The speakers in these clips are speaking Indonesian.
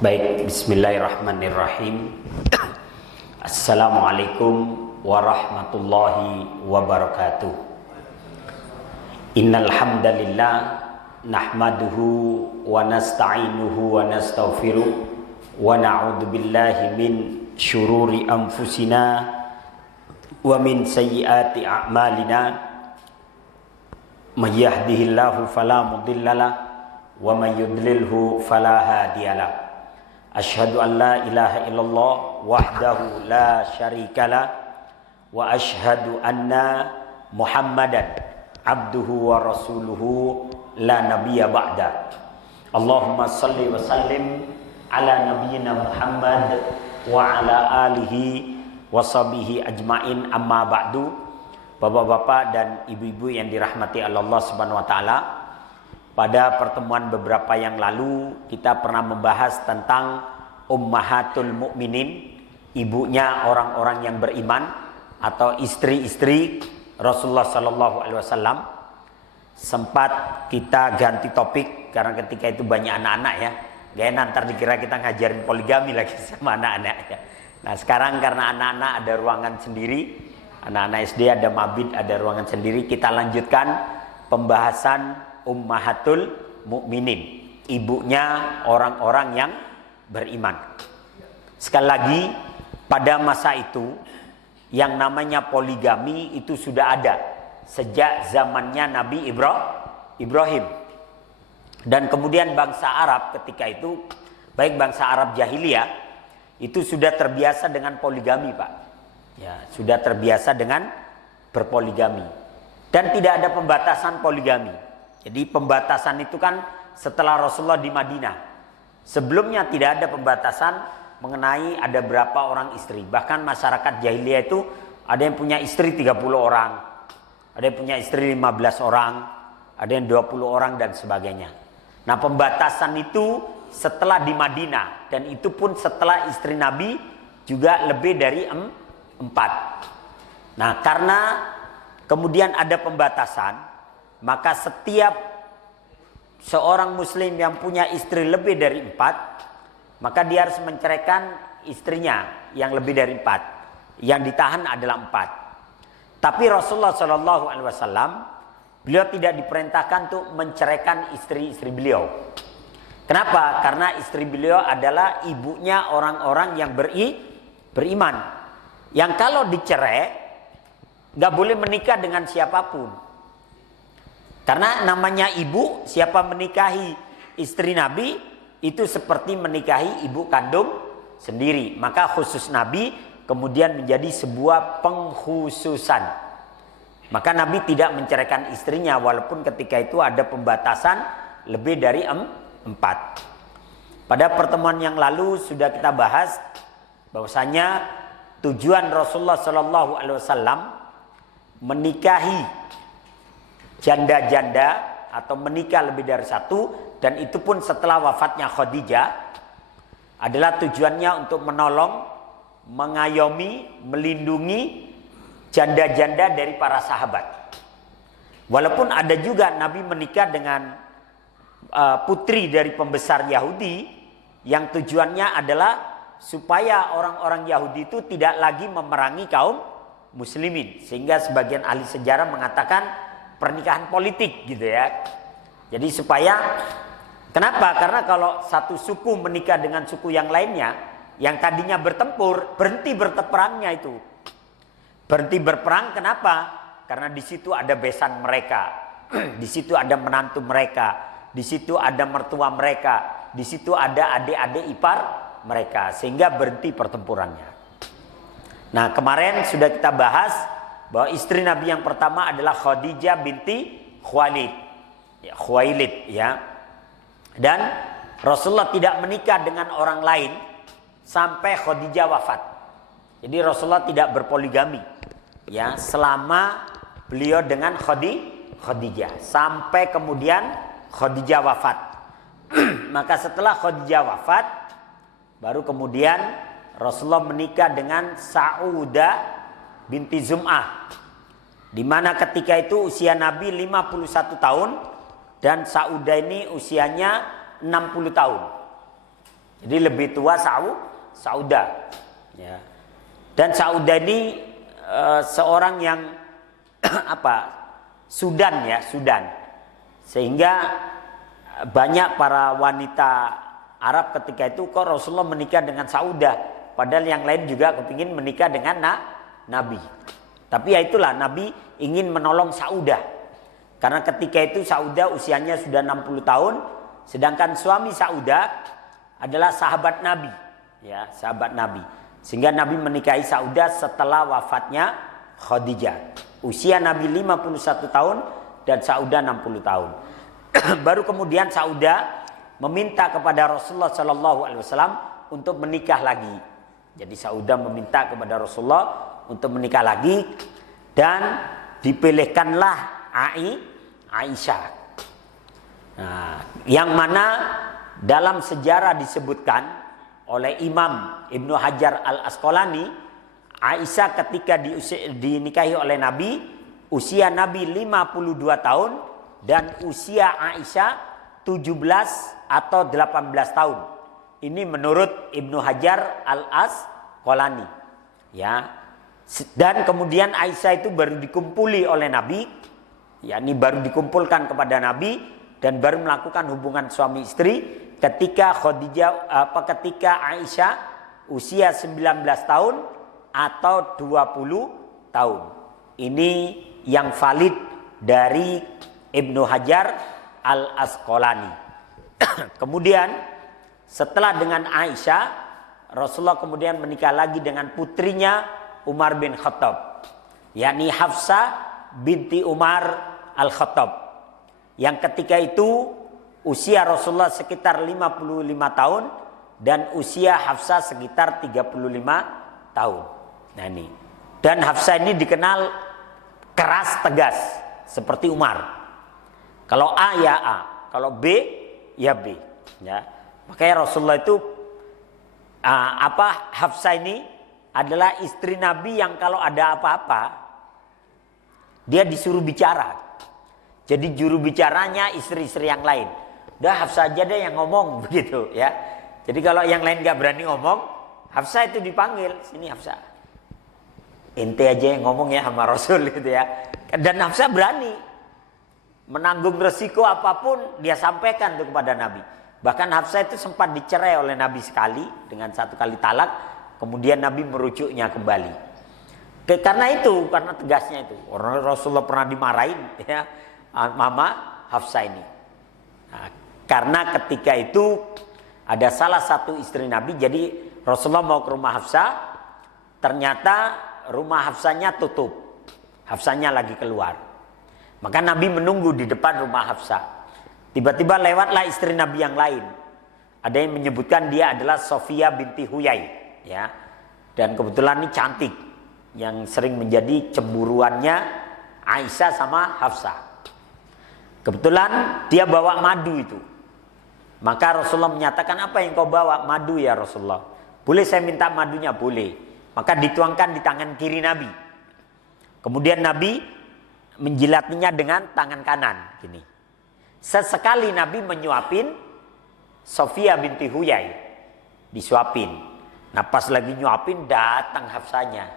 Baik, bismillahirrahmanirrahim. Assalamualaikum warahmatullahi wabarakatuh. Innal hamdalillah nahmaduhu wa nasta'inuhu wa nastaghfiruh wa na'udzu billahi min syururi anfusina wa min sayyiati a'malina. May yahdihillahu fala mudhillalah wa may yudlilhu fala hadiyalah. Asyhadu an la ilaha illallah wahdahu la syarikalah wa asyhadu anna Muhammadan abduhu wa rasuluhu la nabiyya ba'da. Allahumma salli wa sallim ala nabiyyina Muhammad wa ala alihi wa sahbihi ajmain, amma ba'du. Bapak-bapak dan ibu-ibu yang dirahmati Allah Subhanahu wa taala, pada pertemuan beberapa yang lalu kita pernah membahas tentang ummahatul mukminin, ibunya orang-orang yang beriman atau istri-istri Rasulullah sallallahu alaihi wasallam. Sempat kita ganti topik karena ketika itu banyak anak-anak ya. Gak enak ntar dikira kita ngajarin poligami lagi sama anak-anak ya. Nah, sekarang karena anak-anak ada ruangan sendiri, anak-anak SD ada mabid ada ruangan sendiri, kita lanjutkan pembahasan ummahatul mukminin, ibunya orang-orang yang beriman. Sekali lagi, pada masa itu yang namanya poligami itu sudah ada sejak zamannya Nabi Ibrahim. Dan kemudian bangsa Arab ketika itu, baik bangsa Arab jahiliyah, itu sudah terbiasa dengan poligami, Pak. Ya, sudah terbiasa dengan berpoligami. Dan tidak ada pembatasan poligami. Jadi pembatasan itu kan setelah Rasulullah di Madinah. Sebelumnya tidak ada pembatasan mengenai ada berapa orang istri. Bahkan masyarakat jahiliyah itu ada yang punya istri 30 orang. Ada yang punya istri 15 orang. Ada yang 20 orang dan sebagainya. Nah, pembatasan itu setelah di Madinah. Dan itu pun setelah istri Nabi juga lebih dari 4. Nah, karena kemudian ada pembatasan, maka setiap seorang muslim yang punya istri lebih dari 4, maka dia harus menceraikan istrinya yang lebih dari 4. Yang ditahan adalah 4. Tapi Rasulullah SAW, beliau tidak diperintahkan untuk menceraikan istri-istri beliau. Kenapa? Karena istri beliau adalah ibunya orang-orang yang beriman. Yang kalau dicerai, gak boleh menikah dengan siapapun. Karena namanya ibu, siapa menikahi istri Nabi itu seperti menikahi ibu kandung sendiri. Maka khusus Nabi kemudian menjadi sebuah pengkhususan. Maka Nabi tidak menceraikan istrinya walaupun ketika itu ada pembatasan lebih dari 4. Pada pertemuan yang lalu sudah kita bahas bahwasanya tujuan Rasulullah SAW menikahi janda-janda atau menikah lebih dari 1, dan itu pun setelah wafatnya Khadijah, adalah tujuannya untuk menolong, mengayomi, melindungi janda-janda dari para sahabat. Walaupun ada juga Nabi menikah dengan putri dari pembesar Yahudi, yang tujuannya adalah supaya orang-orang Yahudi itu tidak lagi memerangi kaum muslimin. Sehingga sebagian ahli sejarah mengatakan pernikahan politik gitu ya. Jadi supaya, kenapa? Karena kalau satu suku menikah dengan suku yang lainnya, yang tadinya bertempur, berhenti berperangnya itu. Berhenti berperang, kenapa? Karena di situ ada besan mereka, di situ ada menantu mereka, di situ ada mertua mereka, di situ ada adik-adik ipar mereka, sehingga berhenti pertempurannya. Nah, kemarin sudah kita bahas bahwa istri Nabi yang pertama adalah Khadijah binti Khuwailid ya. Dan Rasulullah tidak menikah dengan orang lain sampai Khadijah wafat. Jadi Rasulullah tidak berpoligami ya selama beliau dengan Khadijah sampai kemudian Khadijah wafat. Maka setelah Khadijah wafat baru kemudian Rasulullah menikah dengan Saudah binti Zum'ah, di mana ketika itu usia Nabi 51 tahun dan Saudah ini usianya 60 tahun. Jadi lebih tua Saudah. Ya. Dan Saudah ini seorang yang Sudan ya, Sudan. Sehingga banyak para wanita Arab ketika itu, kok Rasulullah menikah dengan Saudah, padahal yang lain juga kepingin menikah dengan Nabi. Tapi ya itulah, Nabi ingin menolong Saudah. Karena ketika itu Saudah usianya sudah 60 tahun, sedangkan suami Saudah adalah sahabat Nabi, ya, sahabat Nabi. Sehingga Nabi menikahi Saudah setelah wafatnya Khadijah. Usia Nabi 51 tahun dan Saudah 60 tahun. Baru kemudian Saudah meminta kepada Rasulullah SAW untuk menikah lagi. Jadi Saudah meminta kepada Rasulullah untuk menikah lagi, dan dipilihkanlah Aisyah. Nah, yang mana dalam sejarah disebutkan oleh Imam Ibnu Hajar Al-Asqalani, Aisyah ketika dinikahi oleh Nabi, usia Nabi 52 tahun dan usia Aisyah 17 atau 18 tahun. Ini menurut Ibnu Hajar Al-Asqalani. Ya. Dan kemudian Aisyah itu baru dikumpuli oleh Nabi, yakni baru dikumpulkan kepada Nabi dan baru melakukan hubungan suami istri ketika ketika Aisyah usia 19 tahun atau 20 tahun. Ini yang valid dari Ibnu Hajar Al-Asqalani. Kemudian setelah dengan Aisyah, Rasulullah kemudian menikah lagi dengan putrinya Umar bin Khattab, yakni Hafsah binti Umar Al-Khattab, yang ketika itu usia Rasulullah sekitar 55 tahun dan usia Hafsah sekitar 35 tahun. Nah ini. Dan Hafsah ini dikenal keras tegas seperti Umar. Kalau A ya A, kalau B ya B. Ya. Makanya Rasulullah itu Hafsah ini adalah istri Nabi yang kalau ada apa-apa dia disuruh bicara. Jadi juru bicaranya istri-istri yang lain. Udah Hafsah aja deh yang ngomong begitu ya. Jadi kalau yang lain gak berani ngomong, Hafsah itu dipanggil, sini Hafsah. Ente aja yang ngomong ya sama Rasul gitu ya. Dan Hafsah berani menanggung resiko apapun, dia sampaikan tuh kepada Nabi. Bahkan Hafsah itu sempat dicerai oleh Nabi sekali dengan 1 kali talak. Kemudian Nabi merujuknya kembali. Karena itu, karena tegasnya itu. Rasulullah pernah dimarahin ya, Mama Hafsah ini. Nah, karena ketika itu ada salah satu istri Nabi, jadi Rasulullah mau ke rumah Hafsah, ternyata rumah Hafsahnya tutup. Hafsahnya lagi keluar. Maka Nabi menunggu di depan rumah Hafsah. Tiba-tiba lewatlah istri Nabi yang lain. Ada yang menyebutkan dia adalah Sofia binti Huyai. Ya, dan kebetulan ini cantik, yang sering menjadi cemburuannya Aisyah sama Hafsah. Kebetulan dia bawa madu itu. Maka Rasulullah menyatakan, apa yang kau bawa? Madu ya Rasulullah. Boleh saya minta madunya? Boleh. Maka dituangkan di tangan kiri Nabi. Kemudian Nabi menjilatinya dengan tangan kanan gini. Sesekali Nabi menyuapin Sofia binti Huyai, disuapin. Nah pas lagi nyuapin datang Hafsahnya,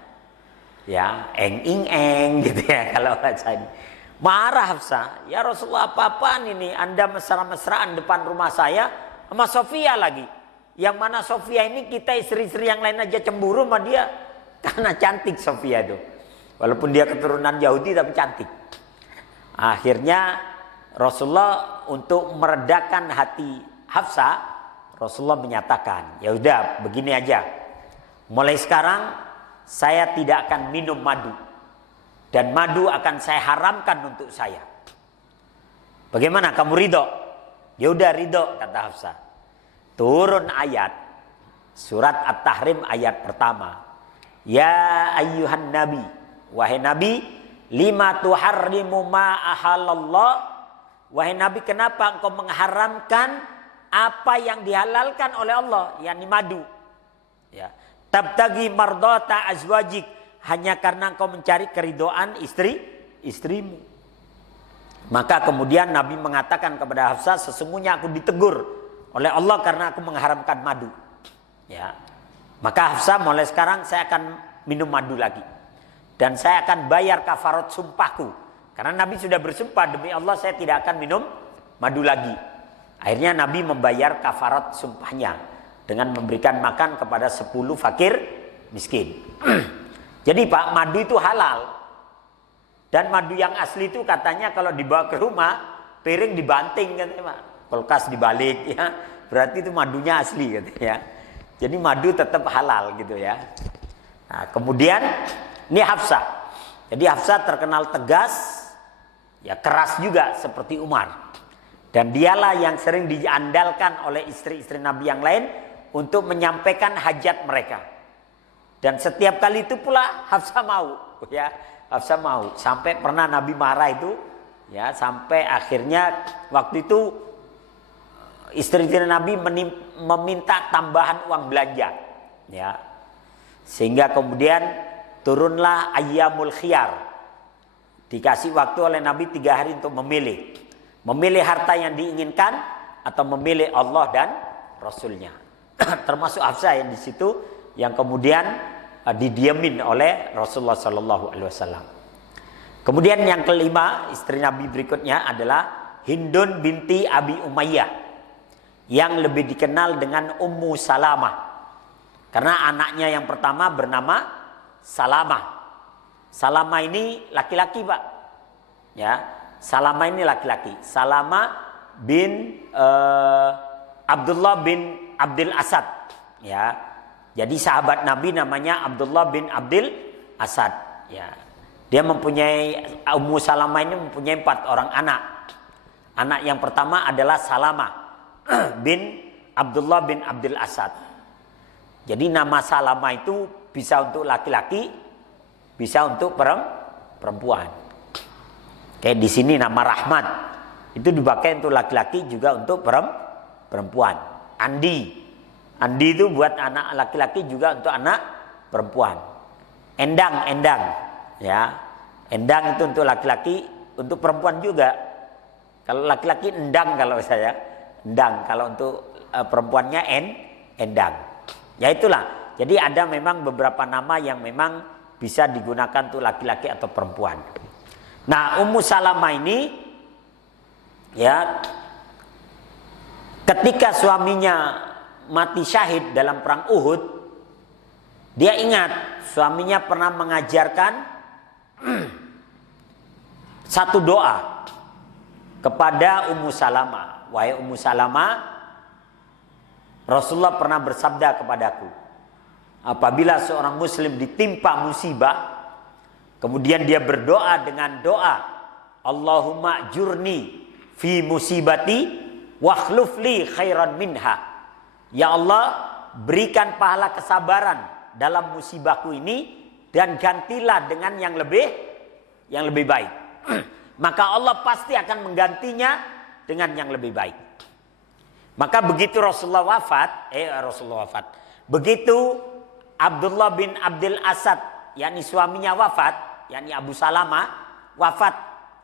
ya eng gitu ya kalau bahasa ini. Marah Hafsah, ya Rasulullah apa-apaan ini? Anda mesra-mesraan depan rumah saya sama Sofia lagi. Yang mana Sofia ini kita istri-istri yang lain aja cemburu sama dia karena cantik Sofia itu. Walaupun dia keturunan Yahudi tapi cantik. Akhirnya Rasulullah untuk meredakan hati Hafsah, Rasulullah menyatakan, ya udah begini aja. Mulai sekarang saya tidak akan minum madu dan madu akan saya haramkan untuk saya. Bagaimana, kamu ridho? Ya udah ridho, kata Hafsah. Turun ayat surat At-Tahrim ayat pertama. Ya ayyuhan nabi, wahai nabi, lima tuharrimu ma ahalallah. Wahai nabi, kenapa engkau mengharamkan apa yang dihalalkan oleh Allah, yakni madu. Ya. Tabtagi mardata azwajik, hanya karena engkau mencari keridoan istrimu. Maka kemudian Nabi mengatakan kepada Hafsah, sesungguhnya aku ditegur oleh Allah karena aku mengharamkan madu. Ya. Maka Hafsah mulai sekarang saya akan minum madu lagi. Dan saya akan bayar kafarat sumpahku. Karena Nabi sudah bersumpah, demi Allah saya tidak akan minum madu lagi. Akhirnya Nabi membayar kafarat sumpahnya dengan memberikan makan kepada 10 fakir miskin. Jadi Pak, madu itu halal. Dan madu yang asli itu katanya kalau dibawa ke rumah, piring dibanting katanya Pak. Kulkas dibalik ya. Berarti itu madunya asli katanya. Jadi madu tetap halal gitu ya. Nah, kemudian ini Hafsah. Jadi Hafsah terkenal tegas, ya keras juga seperti Umar. Dan dialah yang sering diandalkan oleh istri-istri Nabi yang lain untuk menyampaikan hajat mereka. Dan setiap kali itu pula Hafsah mau, ya. Hafsah mau. Sampai pernah Nabi marah itu, ya, sampai akhirnya waktu itu istri-istri Nabi meminta tambahan uang belanja, ya. Sehingga kemudian turunlah ayyamul khiyar. Dikasih waktu oleh Nabi 3 hari untuk memilih. Memilih harta yang diinginkan atau memilih Allah dan Rasulnya. Termasuk Hafsah yang di situ yang kemudian didiamin oleh Rasulullah Sallallahu Alaihi Wasallam. Kemudian yang kelima, istri Nabi berikutnya adalah Hindun binti Abi Umayyah, yang lebih dikenal dengan Ummu Salamah. Karena anaknya yang pertama bernama Salamah. Salamah ini laki-laki Pak. Ya, Salamah ini laki-laki. Salamah bin Abdullah bin Abdul Asad. Ya, jadi sahabat Nabi namanya Abdullah bin Abdul Asad. Ya, dia mempunyai, Ummu Salamah ini mempunyai 4 orang anak. Anak yang pertama adalah Salamah bin Abdullah bin Abdul Asad. Jadi nama Salamah itu bisa untuk laki-laki, bisa untuk perempuan. Kayak di sini nama Rahmat itu dipakai untuk laki-laki juga untuk perempuan. Andi itu buat anak laki-laki juga untuk anak perempuan. Endang, ya. Endang itu untuk laki-laki, untuk perempuan juga. Kalau laki-laki endang kalau saya. Endang, kalau untuk perempuannya endang. Ya itulah. Jadi ada memang beberapa nama yang memang bisa digunakan untuk laki-laki atau perempuan. Nah, Ummu Salamah ini ya ketika suaminya mati syahid dalam perang Uhud, dia ingat suaminya pernah mengajarkan satu doa kepada Ummu Salamah. Wahai Ummu Salamah, Rasulullah pernah bersabda kepadaku, apabila seorang muslim ditimpa musibah, kemudian dia berdoa dengan doa, Allahumma jurni fi musibati wakhluf li khairan minha. Ya Allah, berikan pahala kesabaran dalam musibahku ini dan gantilah dengan yang lebih baik. Maka Allah pasti akan menggantinya dengan yang lebih baik. Maka begitu Rasulullah wafat, begitu Abdullah bin Abdul Asad, yakni suaminya wafat, yakni Abu Salamah wafat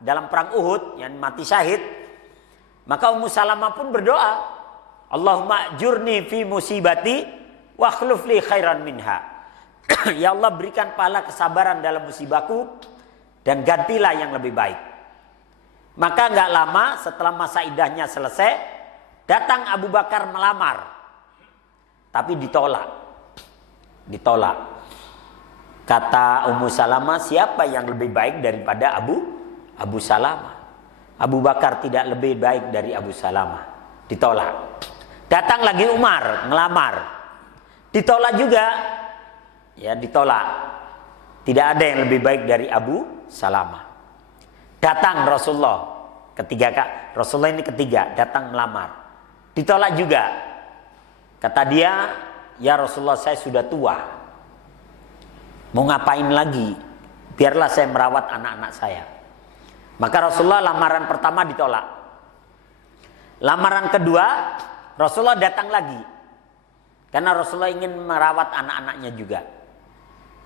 dalam perang Uhud, yang mati syahid, maka Ummu Salamah pun berdoa, Allahumma jurni fi musibati wa akhluf li khairan minha. Ya Allah, berikan pahala kesabaran dalam musibahku dan gantilah yang lebih baik. Maka nggak lama setelah masa iddahnya selesai, datang Abu Bakar melamar, tapi ditolak. Kata Ummu Salamah, siapa yang lebih baik daripada Abu Salamah? Abu Bakar tidak lebih baik dari Abu Salamah. Ditolak. Datang lagi Umar melamar, ditolak juga. Ya, ditolak. Tidak ada yang lebih baik dari Abu Salamah. Datang Rasulullah Rasulullah ini ketiga datang melamar, ditolak juga. Kata dia, ya Rasulullah, saya sudah tua, mau ngapain lagi? Biarlah saya merawat anak-anak saya. Maka Rasulullah lamaran pertama ditolak. Lamaran kedua Rasulullah datang lagi, karena Rasulullah ingin merawat anak-anaknya juga.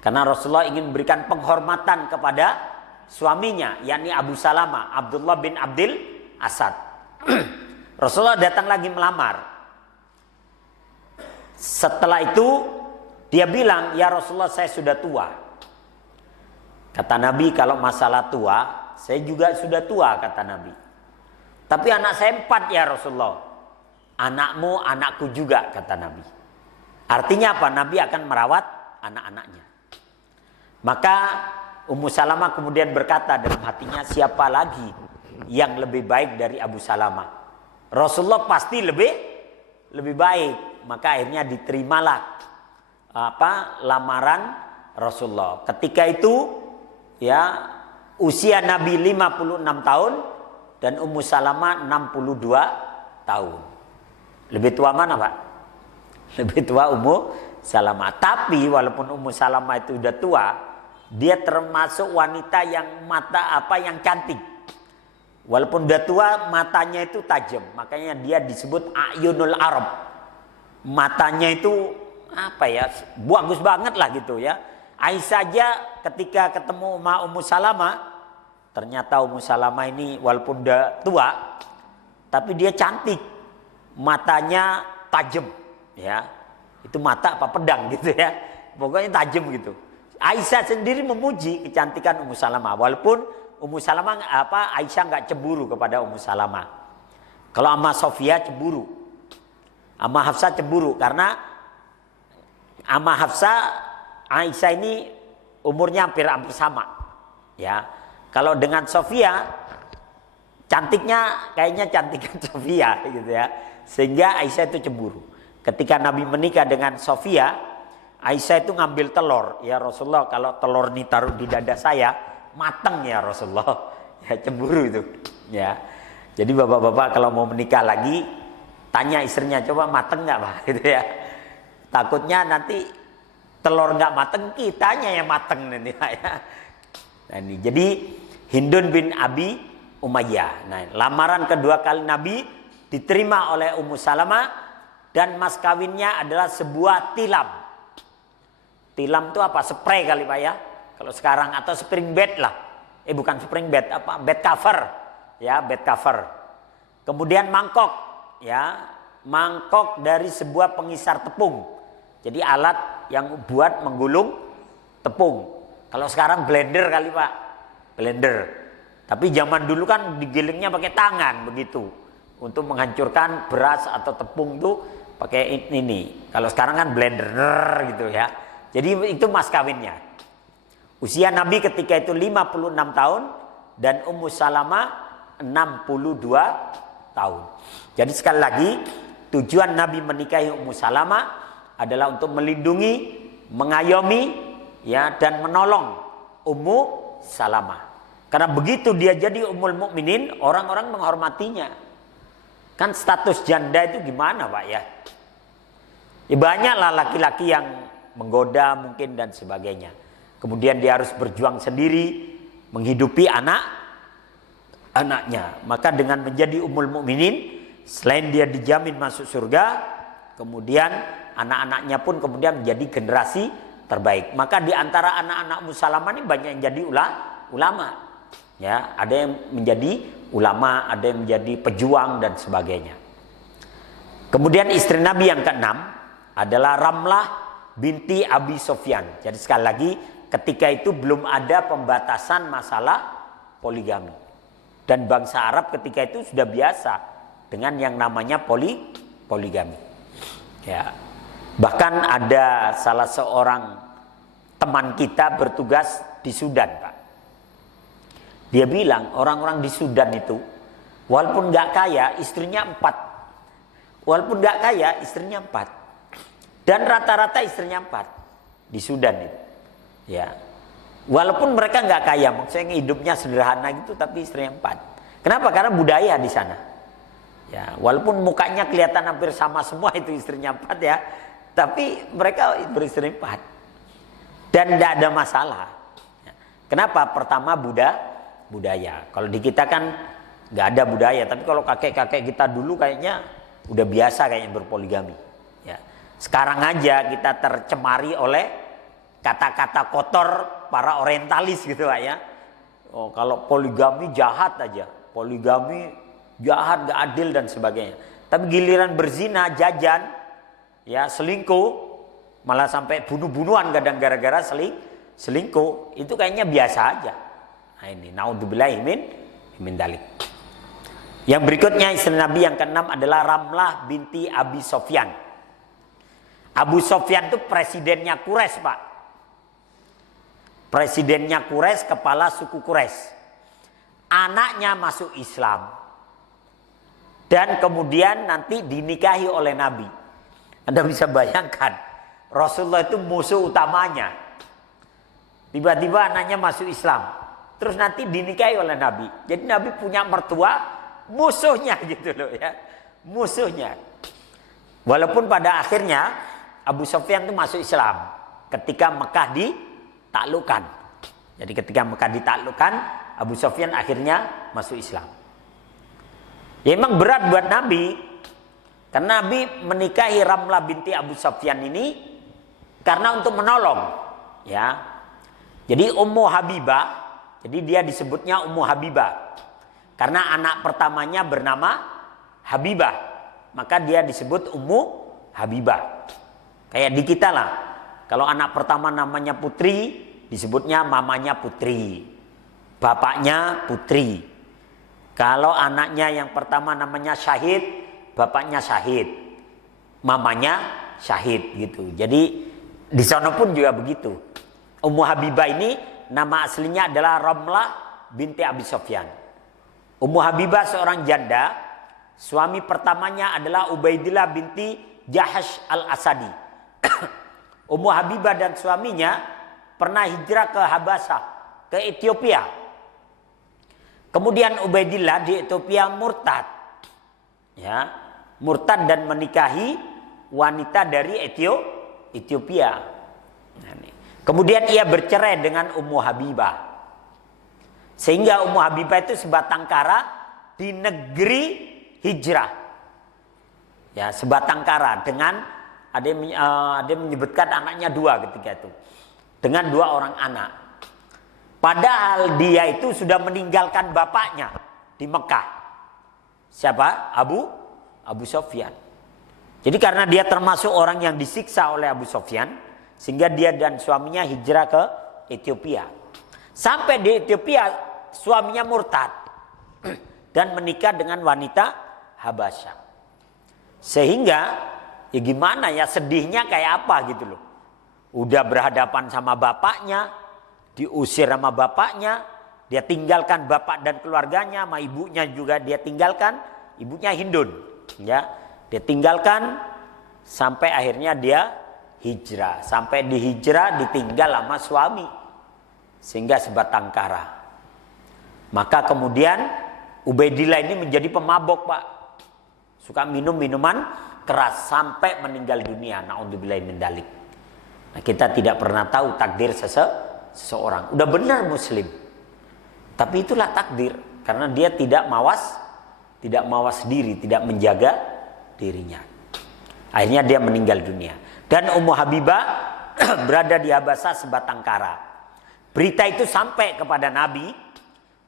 Karena Rasulullah ingin memberikan penghormatan kepada suaminya, yakni Abu Salamah, Abdullah bin Abdul Asad. Rasulullah datang lagi melamar. Setelah itu dia bilang, ya Rasulullah saya sudah tua. Kata Nabi, kalau masalah tua, saya juga sudah tua, kata Nabi. Tapi anak saya 4 ya Rasulullah. Anakmu, anakku juga, kata Nabi. Artinya apa? Nabi akan merawat anak-anaknya. Maka Ummu Salamah kemudian berkata dalam hatinya, siapa lagi yang lebih baik dari Abu Salamah? Rasulullah pasti lebih baik. Maka akhirnya diterimalah lamaran Rasulullah. Ketika itu ya usia Nabi 56 tahun dan Ummu Salamah 62 tahun. Lebih tua mana, Pak? Lebih tua Ummu Salamah. Tapi walaupun Ummu Salamah itu udah tua, dia termasuk wanita yang yang cantik. Walaupun udah tua, matanya itu tajam. Makanya dia disebut Ayunul Arab. Matanya itu bagus banget lah gitu ya. Aisyah aja ketika ketemu sama Ummu Salamah, ternyata Ummu Salamah ini walaupun udah tua, tapi dia cantik. Matanya tajam ya. Itu mata apa pedang gitu ya. Pokoknya tajam gitu. Aisyah sendiri memuji kecantikan Ummu Salamah, walaupun Ummu Salamah Aisyah nggak cemburu kepada Ummu Salamah. Kalau sama Sofia cemburu, sama Hafsah cemburu karena sama Hafsah Aisyah ini umurnya hampir sama, ya. Kalau dengan Sofia, cantiknya kayaknya cantikan Sofia, gitu ya. Sehingga Aisyah itu cemburu. Ketika Nabi menikah dengan Sofia, Aisyah itu ngambil telur. Ya Rasulullah, kalau telur ini taruh di dada saya, mateng ya Rasulullah. Ya cemburu itu. Ya. Jadi bapak-bapak kalau mau menikah lagi, tanya istrinya, coba mateng nggak Pak? Gitu ya. Takutnya nanti telur nggak mateng, kitanya yang mateng nanti ya. Nah, ini. Jadi Hindun bin Abi Umayyah. Nah, lamaran kedua kali Nabi diterima oleh Ummu Salamah dan mas kawinnya adalah sebuah tilam. Tilam itu apa? Spray kali Pak ya. Kalau sekarang atau spring bed lah. Bukan spring bed, bed cover. Ya, bed cover. Kemudian mangkok, ya. Mangkok dari sebuah pengisar tepung. Jadi alat yang buat menggulung tepung. Kalau sekarang blender kali Pak, blender. Tapi zaman dulu kan digilingnya pakai tangan begitu, untuk menghancurkan beras atau tepung tuh pakai ini. Kalau sekarang kan blender gitu ya. Jadi itu mas kawinnya. Usia Nabi ketika itu 56 tahun dan Ummu Salamah 62 tahun. Jadi sekali lagi tujuan Nabi menikahi Ummu Salamah adalah untuk melindungi, mengayomi, ya, dan menolong Ummu Salamah. Karena begitu dia jadi Ummul Mukminin, orang-orang menghormatinya. Kan status janda itu gimana Pak ya? Ya banyaklah laki-laki yang menggoda mungkin dan sebagainya. Kemudian dia harus berjuang sendiri, menghidupi anaknya. Maka dengan menjadi Ummul Mukminin, selain dia dijamin masuk surga, kemudian anak-anaknya pun kemudian menjadi generasi terbaik. Maka di antara anak-anak Ummu Salamah ini banyak yang jadi ulama. Ya, ada yang menjadi ulama, ada yang menjadi pejuang dan sebagainya. Kemudian istri Nabi yang keenam adalah Ramlah binti Abi Sofyan. Jadi sekali lagi ketika itu belum ada pembatasan masalah poligami. Dan bangsa Arab ketika itu sudah biasa dengan yang namanya poligami. Ya. Bahkan ada salah seorang teman kita bertugas di Sudan, Pak. Dia bilang orang-orang di Sudan itu walaupun nggak kaya, istrinya 4. Walaupun nggak kaya, istrinya 4. Dan rata-rata istrinya 4 di Sudan itu. Ya. Walaupun mereka nggak kaya, maksudnya hidupnya sederhana gitu, tapi istrinya 4. Kenapa? Karena budaya di sana. Ya, walaupun mukanya kelihatan hampir sama semua itu istrinya 4 ya, tapi mereka beristri 4 dan tidak ada masalah. Kenapa? Pertama budaya. Kalau di kita kan nggak ada budaya, tapi kalau kakek-kakek kita dulu kayaknya udah biasa kayaknya berpoligami. Ya. Sekarang aja kita tercemari oleh kata-kata kotor para orientalis gitu Pak ya. Oh, kalau poligami jahat aja, poligami jahat, gak adil dan sebagainya. Tapi giliran berzina, jajan, ya selingkuh, malah sampai bunuh-bunuhan kadang gara-gara selingkuh, itu kayaknya biasa aja. Nah ini naudzubillahi min dalik. Yang berikutnya istri Nabi yang keenam adalah Ramlah binti Abi Sofyan. Abu Sofyan itu presidennya Quraisy, Pak. Presidennya Quraisy, kepala suku Quraisy. Anaknya masuk Islam. Dan kemudian nanti dinikahi oleh Nabi. Anda bisa bayangkan, Rasulullah itu musuh utamanya. Tiba-tiba anaknya masuk Islam. Terus nanti dinikahi oleh Nabi. Jadi Nabi punya mertua, musuhnya gitu loh ya. Musuhnya. Walaupun pada akhirnya Abu Sofyan itu masuk Islam. Ketika Mekah ditaklukkan. Jadi ketika Mekah ditaklukkan, Abu Sofyan akhirnya masuk Islam. Ya emang berat buat Nabi. Karena Nabi menikahi Ramlah binti Abu Sofyan ini karena untuk menolong, ya. Jadi Ummu Habibah, jadi dia disebutnya Ummu Habibah karena anak pertamanya bernama Habibah, maka dia disebut Ummu Habibah. Kayak di kita lah, kalau anak pertama namanya Putri, disebutnya mamanya Putri, bapaknya Putri. Kalau anaknya yang pertama namanya Syahid, bapaknya Syahid, mamanya Syahid gitu. Jadi di sana pun juga begitu. Ummu Habibah ini nama aslinya adalah Ramlah binti Abi Sofyan. Ummu Habibah seorang janda, suami pertamanya adalah Ubaidillah binti Jahash al-Asadi. Ummu Habibah dan suaminya pernah hijrah ke Habasah, ke Ethiopia. Kemudian Ubaidillah di Ethiopia murtad. Ya, murtad dan menikahi wanita dari Ethiopia. Nah, kemudian ia bercerai dengan Ummu Habibah. Sehingga Ummu Habibah itu sebatang kara di negeri hijrah. Ya, sebatang kara dengan ada yang menyebutkan anaknya 2 ketika itu. Dengan 2 orang anak. Padahal dia itu sudah meninggalkan bapaknya di Mekah. Siapa? Abu Sofyan. Jadi karena dia termasuk orang yang disiksa oleh Abu Sofyan, sehingga dia dan suaminya hijrah ke Ethiopia. Sampai di Ethiopia suaminya murtad dan menikah dengan wanita Habasyah. Sehingga ya gimana ya, sedihnya kayak apa gitu loh. Udah berhadapan sama bapaknya, diusir sama bapaknya, dia tinggalkan bapak dan keluarganya, sama ibunya juga dia tinggalkan, ibunya Hindun, ya. Dia tinggalkan sampai akhirnya dia hijrah, sampai di hijrah ditinggal sama suami, sehingga sebatang kara. Maka kemudian Ubaidillah ini menjadi pemabok, Pak, suka minum minuman keras sampai meninggal dunia. Naudzubillahi min dzalik. Nah, kita tidak pernah tahu takdir seseorang. Udah benar muslim, tapi itulah takdir, karena dia tidak mawas diri, tidak menjaga dirinya. Akhirnya dia meninggal dunia. Dan Ummu Habibah berada di Habasah sebatang kara. Berita itu sampai kepada Nabi.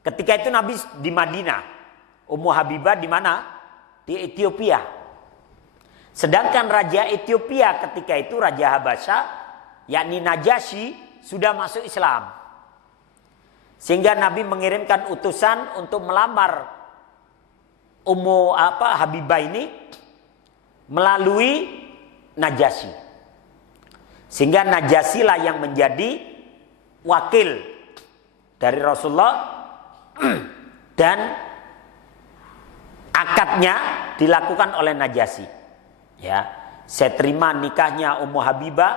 Ketika itu Nabi di Madinah. Ummu Habibah di mana? Di Ethiopia. Sedangkan raja Ethiopia ketika itu, raja Habasah, yakni Najasyi, sudah masuk Islam. Sehingga Nabi mengirimkan utusan untuk melamar Ummu Habibah ini melalui Najasyi. Sehingga Najasyi lah yang menjadi wakil dari Rasulullah dan akadnya dilakukan oleh Najasyi. Ya, saya terima nikahnya Ummu Habibah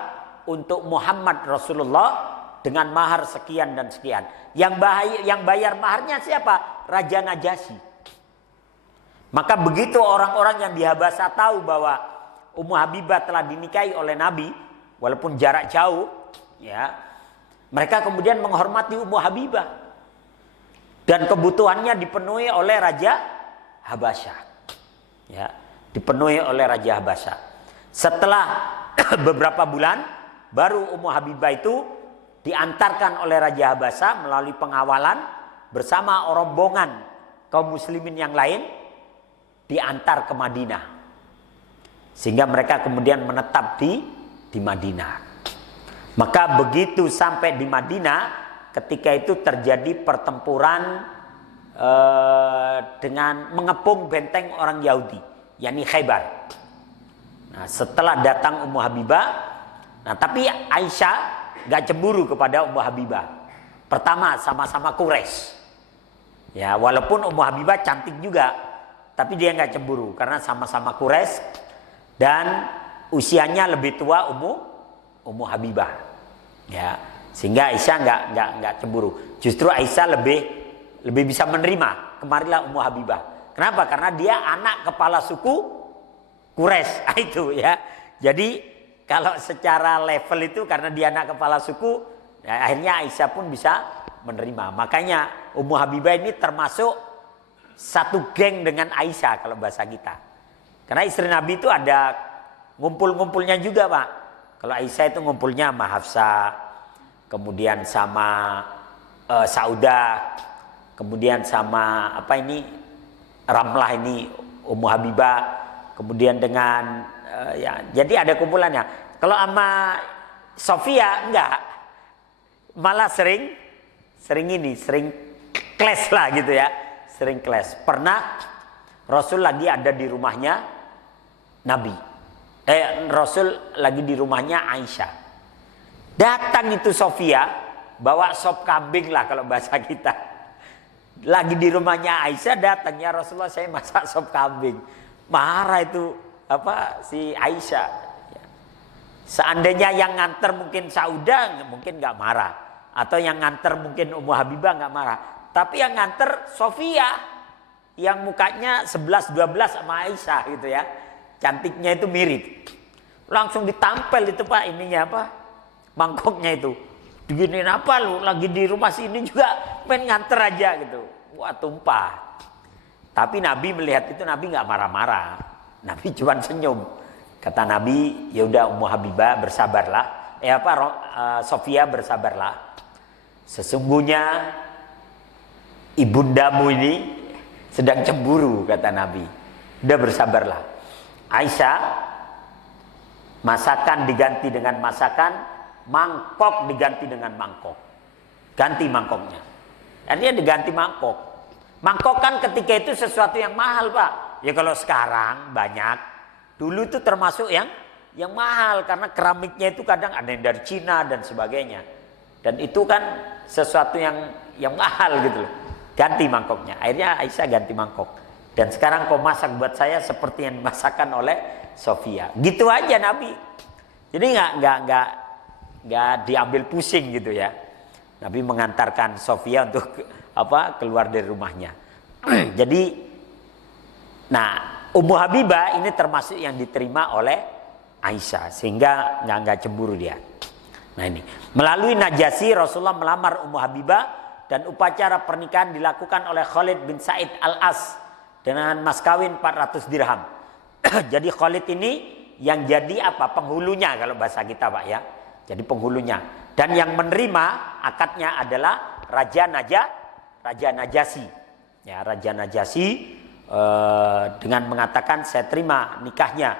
untuk Muhammad Rasulullah dengan mahar sekian dan sekian. Yang bayar maharnya siapa? Raja Najasyi. Maka begitu orang-orang yang di Habasah tahu bahwa Ummu Habibah telah dinikahi oleh Nabi, walaupun jarak jauh, ya, mereka kemudian menghormati Ummu Habibah. Dan kebutuhannya dipenuhi oleh Raja Habasyah. Ya, dipenuhi oleh Raja Habasyah. Setelah beberapa bulan, baru Ummu Habibah itu diantarkan oleh Raja Habasyah melalui pengawalan bersama rombongan kaum muslimin yang lain, diantar ke Madinah. Sehingga mereka kemudian menetap di Madinah. Maka begitu sampai di Madinah, ketika itu terjadi pertempuran dengan mengepung benteng orang Yahudi, yakni Khaybar. Nah, setelah datang Ummu Habibah, nah tapi Aisyah gak cemburu kepada Ummu Habibah. Pertama, sama-sama Quraisy. Ya, walaupun Ummu Habibah cantik juga, tapi dia gak cemburu karena sama-sama Quraisy dan usianya lebih tua Ummu Habibah. Ya, sehingga Aisyah nggak cemburu. Justru Aisyah lebih bisa menerima. Kemarilah Ummu Habibah. Kenapa? Karena dia anak kepala suku Quraisy. Itu ya. Jadi kalau secara level itu karena dia anak kepala suku, ya, akhirnya Aisyah pun bisa menerima. Makanya Ummu Habibah ini termasuk satu geng dengan Aisyah kalau bahasa kita. Karena istri Nabi itu ada ngumpul-ngumpulnya juga, Pak. Kalau Aisyah itu ngumpulnya sama Hafsah, kemudian sama Saudah, kemudian sama Ramlah ini Ummu Habibah, kemudian dengan ya, jadi ada kumpulannya. Kalau sama Sofia enggak, malah sering clash lah gitu ya, sering clash. Pernah Rasul lagi ada di rumahnya Nabi, Rasul lagi di rumahnya Aisyah. Datang itu Sofia bawa sop kambing lah kalau bahasa kita. Lagi di rumahnya Aisyah, datangnya Rasulullah, saya masak sop kambing. Marah itu si Aisyah. Seandainya yang nganter mungkin Saudah mungkin nggak marah, atau yang nganter mungkin Ummu Habibah nggak marah. Tapi yang nganter Sofia yang mukanya 11-12 sama Aisyah gitu ya. Cantiknya itu mirip. Langsung ditampel itu Pak mangkoknya itu. Diginiin apa lu lagi di rumah sini juga pengen nganter aja gitu. Wah, tumpah. Tapi Nabi melihat itu, Nabi nggak marah-marah. Nabi cuma senyum. Kata Nabi, ya udah Ummu Habibah bersabarlah. Sofia bersabarlah. Sesungguhnya ibundamu ini sedang cemburu, kata Nabi. Udah bersabarlah. Aisyah, masakan diganti dengan masakan, mangkok diganti dengan mangkok. Ganti mangkoknya. Artinya diganti mangkok. Mangkok kan ketika itu sesuatu yang mahal, Pak. Ya kalau sekarang banyak. Dulu itu termasuk yang mahal. Karena keramiknya itu kadang ada yang dari Cina dan sebagainya. Dan itu kan sesuatu yang mahal gitu loh. Ganti mangkoknya. Akhirnya Aisyah ganti mangkok. Dan sekarang kau masak buat saya seperti yang dimasakan oleh Sofia. Gitu aja Nabi. Jadi nggak diambil pusing gitu ya. Nabi mengantarkan Sofia untuk keluar dari rumahnya. Jadi, Ummu Habibah ini termasuk yang diterima oleh Aisyah, sehingga nggak cemburu dia. Nah ini, melalui Najasyi Rasulullah melamar Ummu Habibah dan upacara pernikahan dilakukan oleh Khalid bin Sa'id Al-As dengan mas kawin 400 dirham. Jadi Khalid ini yang jadi penghulunya kalau bahasa kita Pak ya. Jadi penghulunya. Dan yang menerima akadnya adalah Raja Najasyi. Ya, Raja Najasyi dengan mengatakan saya terima nikahnya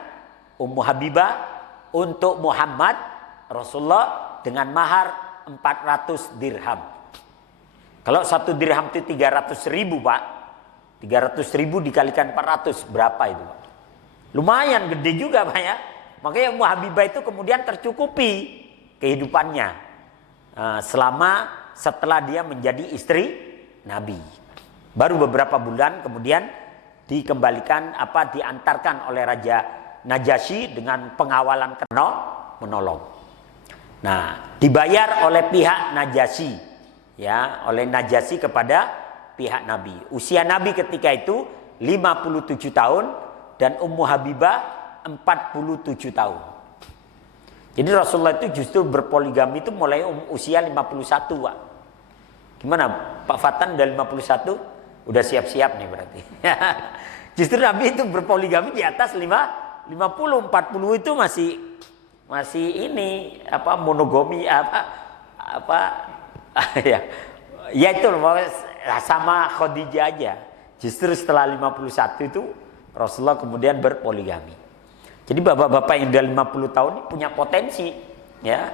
Ummu Habibah untuk Muhammad Rasulullah dengan mahar 400 dirham. Kalau 1 dirham itu 300.000 Pak. 300.000 dikalikan 400 berapa itu Pak? Lumayan gede juga Pak ya. Makanya Ummu Habibah itu kemudian tercukupi kehidupannya setelah dia menjadi istri Nabi. Baru beberapa bulan kemudian dikembalikan diantarkan oleh Raja Najasyi dengan pengawalan menolong. Nah, dibayar oleh pihak Najasyi ya, oleh Najasyi kepada pihak Nabi. Usia Nabi ketika itu 57 tahun dan Ummu Habibah 47 tahun. Jadi Rasulullah itu justru berpoligami itu mulai usia 51 Pak. Gimana Pak Fatan udah 51? Udah siap-siap nih berarti. Justru Nabi itu berpoligami di atas 50, 40 itu masih ini monogami ya itu sama Khadijah aja. Justru setelah 51 itu Rasulullah kemudian berpoligami. Jadi bapak-bapak yang udah 50 tahun ini punya potensi, ya.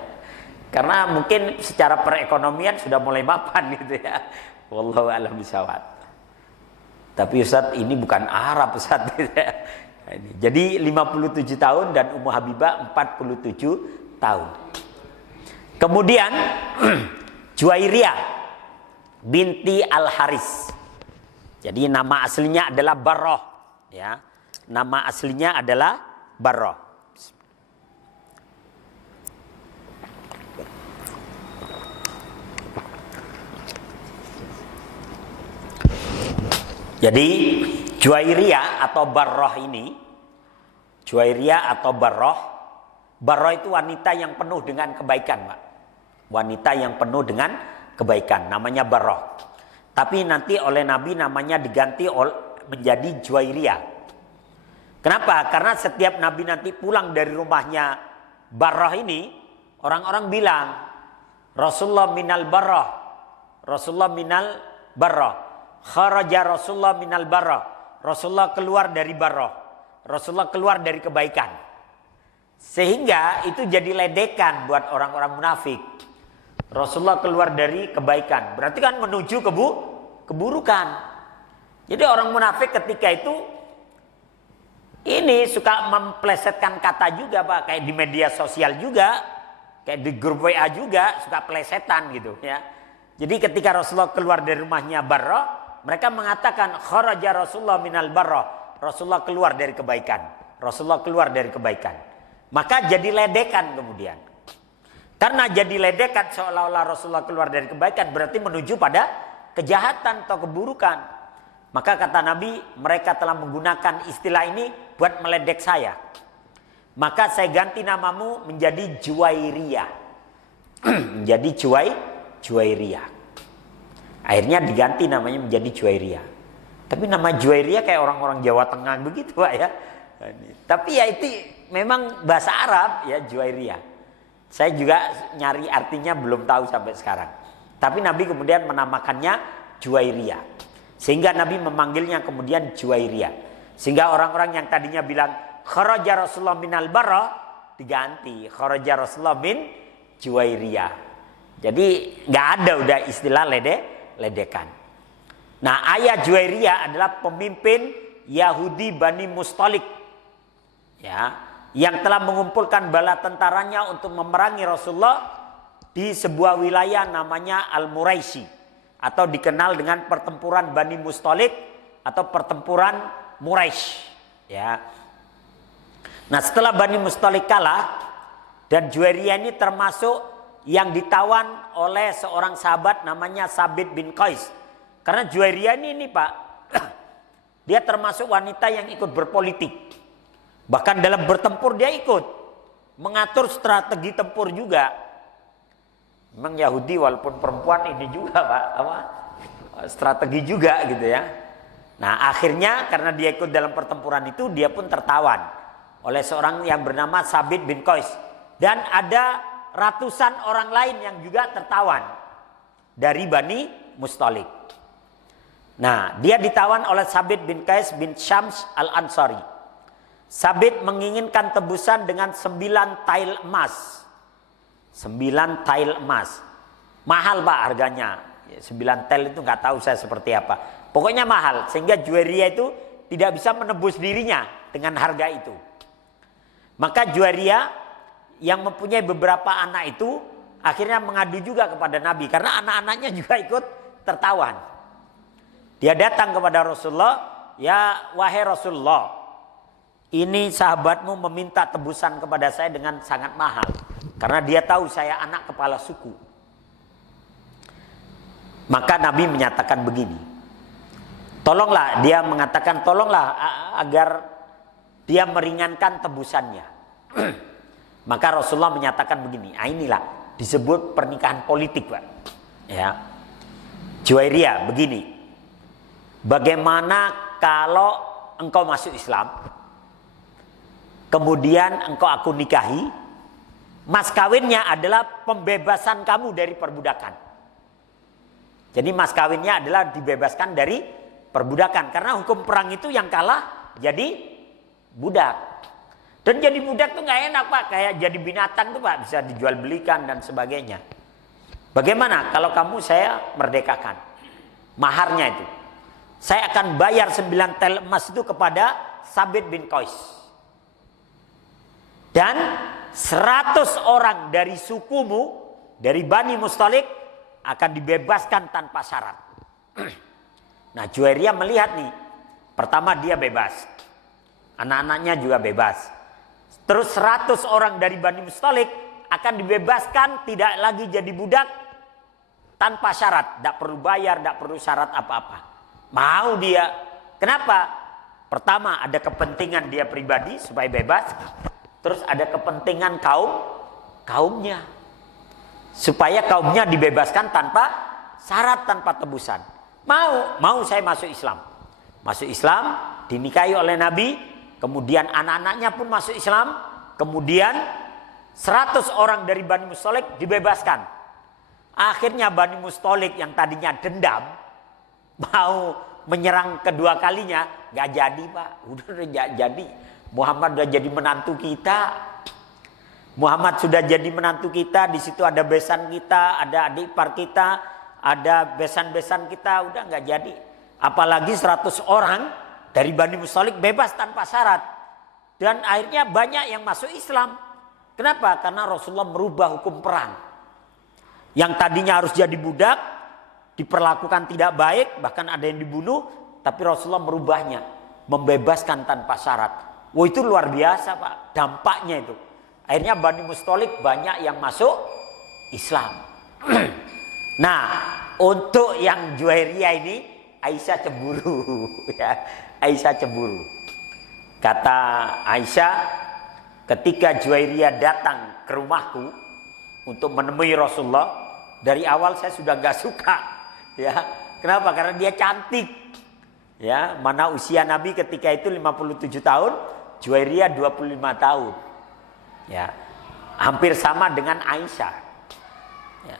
Karena mungkin secara perekonomian sudah mulai mapan gitu ya. Wallahu a'lam bishawab. Tapi Ustaz ini bukan Arab Ustaz gitu ya. Jadi 57 tahun dan Ummu Habibah 47 tahun. Kemudian Juwairiyah binti Al-Haris. Jadi nama aslinya adalah Barrah, ya. Nama aslinya adalah Barrah. Jadi Juwairiyah atau Barrah ini, Juwairiyah atau Barrah itu wanita yang penuh dengan kebaikan, Pak. Wanita yang penuh dengan kebaikan, namanya Barrah. Tapi nanti oleh Nabi namanya diganti menjadi Juwairiyah. Kenapa? Karena setiap Nabi nanti pulang dari rumahnya Barrah ini, orang-orang bilang Rasulullah minal Barrah, Rasulullah minal Barrah. Kharaja Rasulullah minal Barrah. Rasulullah keluar dari Barrah. Rasulullah keluar dari kebaikan. Sehingga itu jadi ledekan buat orang-orang munafik. Rasulullah keluar dari kebaikan. Berarti kan menuju keburukan. Jadi orang munafik ketika itu ini suka memplesetkan kata juga, Pak. Kayak di media sosial juga. Kayak di grup WA juga suka plesetan gitu ya. Jadi ketika Rasulullah keluar dari rumahnya Barrah, mereka mengatakan kharaja Rasulullah minal Barrah. Rasulullah keluar dari kebaikan. Rasulullah keluar dari kebaikan. Maka jadi ledekan kemudian. Karena jadi ledekan seolah-olah Rasulullah keluar dari kebaikan berarti menuju pada kejahatan atau keburukan. Maka kata Nabi, mereka telah menggunakan istilah ini buat meledek saya. Maka saya ganti namamu menjadi Juwairiyah. Menjadi Juwairiyah. Akhirnya diganti namanya menjadi Juwairiyah. Tapi nama Juwairiyah kayak orang-orang Jawa Tengah begitu, Pak ya. Tapi ya itu memang bahasa Arab ya, Juwairiyah. Saya juga nyari artinya belum tahu sampai sekarang. Tapi Nabi kemudian menamakannya Juwairiyah. Sehingga Nabi memanggilnya kemudian Juwairiyah. Sehingga orang-orang yang tadinya bilang kharaja Rasulullah minal Barrah diganti kharaja Rasulullah min Juwairiyah. Jadi nggak ada udah istilah ledekan. Nah, ayah Juwairiyah adalah pemimpin Yahudi Bani Mustalik, ya, yang telah mengumpulkan bala tentaranya untuk memerangi Rasulullah di sebuah wilayah namanya Al-Muraisi atau dikenal dengan pertempuran Bani Mustalik atau pertempuran Muraisy, ya. Nah, setelah Bani Mustalik kalah dan Juwairiyah ini termasuk yang ditawan oleh seorang sahabat namanya Sabit bin Qais. Karena Juwairiyah ini Pak, dia termasuk wanita yang ikut berpolitik. Bahkan dalam bertempur dia ikut mengatur strategi tempur juga. Memang Yahudi walaupun perempuan ini juga Pak, strategi juga gitu ya. Nah, akhirnya karena dia ikut dalam pertempuran itu, dia pun tertawan oleh seorang yang bernama Sabit bin Qais. Dan ada ratusan orang lain yang juga tertawan dari Bani Mustalik. Nah, dia ditawan oleh Sabit bin Qais bin Syams al-Ansari. Sabit menginginkan tebusan dengan 9 tail emas. 9 tail emas. Mahal Pak harganya. 9 tail itu nggak tahu saya seperti apa. Pokoknya mahal. Sehingga Juwairiyah itu tidak bisa menebus dirinya dengan harga itu. Maka Juwairiyah yang mempunyai beberapa anak itu akhirnya mengadu juga kepada Nabi. Karena anak-anaknya juga ikut tertawan. Dia datang kepada Rasulullah, ya wahai Rasulullah, ini sahabatmu meminta tebusan kepada saya dengan sangat mahal. Karena dia tahu saya anak kepala suku. Maka Nabi menyatakan begini. Tolonglah, dia mengatakan tolonglah agar dia meringankan tebusannya. Maka Rasulullah menyatakan begini. Nah, inilah disebut pernikahan politik, Pak. Ya. Juwairiyah begini. Bagaimana kalau engkau masuk Islam, kemudian engkau aku nikahi, mas kawinnya adalah pembebasan kamu dari perbudakan. Jadi mas kawinnya adalah dibebaskan dari perbudakan. Karena hukum perang itu yang kalah jadi budak. Dan jadi budak tuh nggak enak Pak, kayak jadi binatang tuh Pak, bisa dijual belikan dan sebagainya. Bagaimana kalau kamu saya merdekakan? Maharnya itu, saya akan bayar 9 tel emas itu kepada Sabit bin Qais. Dan 100 orang dari sukumu, dari Bani Mustalik akan dibebaskan tanpa syarat. Nah Juwairiyah melihat nih, pertama dia bebas, anak-anaknya juga bebas. Terus 100 orang dari Bani Mustalik akan dibebaskan, tidak lagi jadi budak tanpa syarat, tidak perlu bayar, tidak perlu syarat apa-apa. Mau dia. Kenapa? Pertama ada kepentingan dia pribadi supaya bebas. Terus ada kepentingan kaumnya. Supaya kaumnya dibebaskan tanpa syarat, tanpa tebusan. Mau saya masuk Islam. Masuk Islam, dinikahi oleh Nabi. Kemudian anak-anaknya pun masuk Islam. Kemudian 100 orang dari Bani Mustalik dibebaskan. Akhirnya Bani Mustalik yang tadinya dendam, mau menyerang kedua kalinya, gak jadi Pak. Udah gak jadi. Muhammad sudah jadi menantu kita. Muhammad sudah jadi menantu kita. Di situ ada besan kita, ada adik ipar kita, ada besan-besan kita. Udah gak jadi. Apalagi 100 orang dari Bani Mustalik bebas tanpa syarat. Dan akhirnya banyak yang masuk Islam. Kenapa? Karena Rasulullah merubah hukum perang. Yang tadinya harus jadi budak, diperlakukan tidak baik, bahkan ada yang dibunuh. Tapi Rasulullah merubahnya, membebaskan tanpa syarat. Wah itu luar biasa Pak, dampaknya itu. Akhirnya Bani Mustalik banyak yang masuk Islam. Nah untuk yang Juwairiyah ini, Aisyah cemburu. Ya, Aisyah cemburu. Kata Aisyah, ketika Juwairiyah datang ke rumahku untuk menemui Rasulullah, dari awal saya sudah gak suka. Ya, kenapa? Karena dia cantik. Ya, mana usia Nabi ketika itu 57 tahun, Juwairiyah 25 tahun. Ya, hampir sama dengan Aisyah. Ya.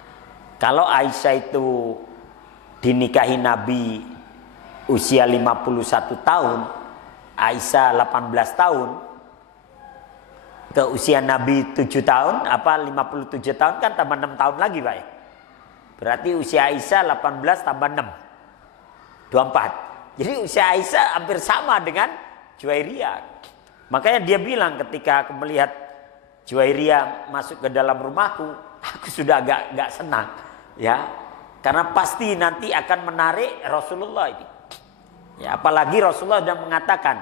Kalau Aisyah itu dinikahi Nabi usia 51 tahun, Aisyah 18 tahun, ke usia Nabi 7 tahun, 57 tahun kan tambah 6 tahun lagi Pak ya. Berarti usia Aisyah 18 tambah 6, 24. Jadi usia Aisyah hampir sama dengan Juwairiyah. Makanya dia bilang ketika aku melihat Juwairiyah masuk ke dalam rumahku, aku sudah agak senang. Ya, karena pasti nanti akan menarik Rasulullah ini. Ya, apalagi Rasulullah sudah mengatakan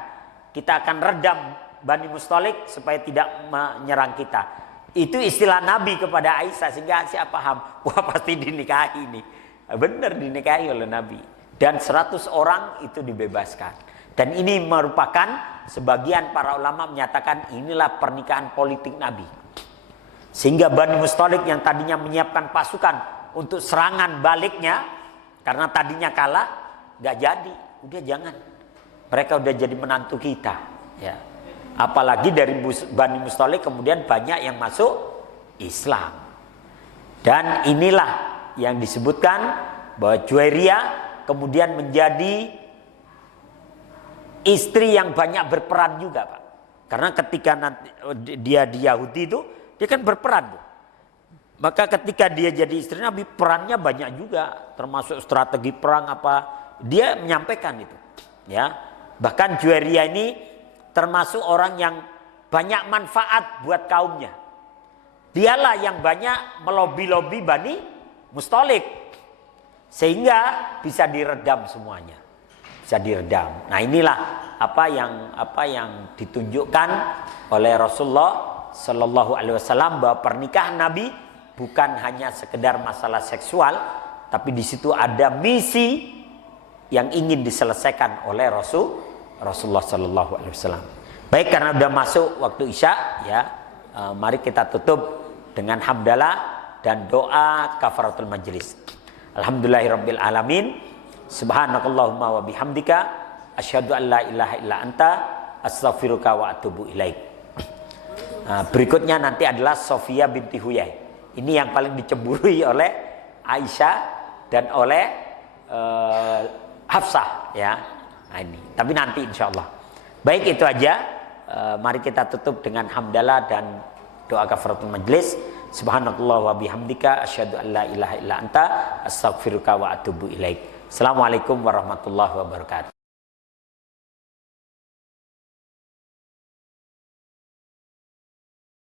kita akan redam Bani Mustalik supaya tidak menyerang kita. Itu istilah Nabi kepada Aisyah sehingga Aisyah paham, wah pasti dinikahi ini. Benar dinikahi oleh Nabi. Dan 100 orang itu dibebaskan. Dan ini merupakan sebagian para ulama menyatakan inilah pernikahan politik Nabi. Sehingga Bani Mustalik yang tadinya menyiapkan pasukan untuk serangan baliknya, karena tadinya kalah, gak jadi. Udah jangan. Mereka udah jadi menantu kita. Ya. Apalagi dari Bani Mustalik kemudian banyak yang masuk Islam. Dan inilah yang disebutkan bahwa Juwairiyah kemudian menjadi istri yang banyak berperan juga Pak. Karena ketika nanti dia di Yahudi itu, dia kan berperan. Maka ketika dia jadi istri Nabi, perannya banyak juga. Termasuk strategi perang apa. Dia menyampaikan itu. Ya. Bahkan Juwairiyah ini termasuk orang yang banyak manfaat buat kaumnya. Dialah yang banyak melobi-lobi Bani Mustalik. Sehingga bisa diredam semuanya. Bisa diredam. Nah inilah apa yang ditunjukkan oleh Rasulullah Sallallahu Alaihi Wasallam, bahwa pernikahan Nabi bukan hanya sekedar masalah seksual, tapi di situ ada misi yang ingin diselesaikan oleh Rasulullah Sallallahu Alaihi Wasallam. Baik, karena sudah masuk waktu Isya, ya, mari kita tutup dengan hamdalah dan doa kafaratul majlis. Alhamdulillahirabbil alamin. Subhanakallahumma wa bihamdika asyhadu an la ilaha illa anta astaghfiruka wa atubu ilaik. Berikutnya nanti adalah Sofia binti Huyai. Ini yang paling dicemburui oleh Aisyah dan oleh Hafsah, ya. Nah, ini. Tapi nanti insyaallah. Baik, itu aja. Mari kita tutup dengan hamdalah dan doa kafaratul majlis. Subhanallah wa bihamdika asyhadu an la ilaha illa anta astaghfiruka wa atubu ilaik. Assalamualaikum warahmatullahi wabarakatuh.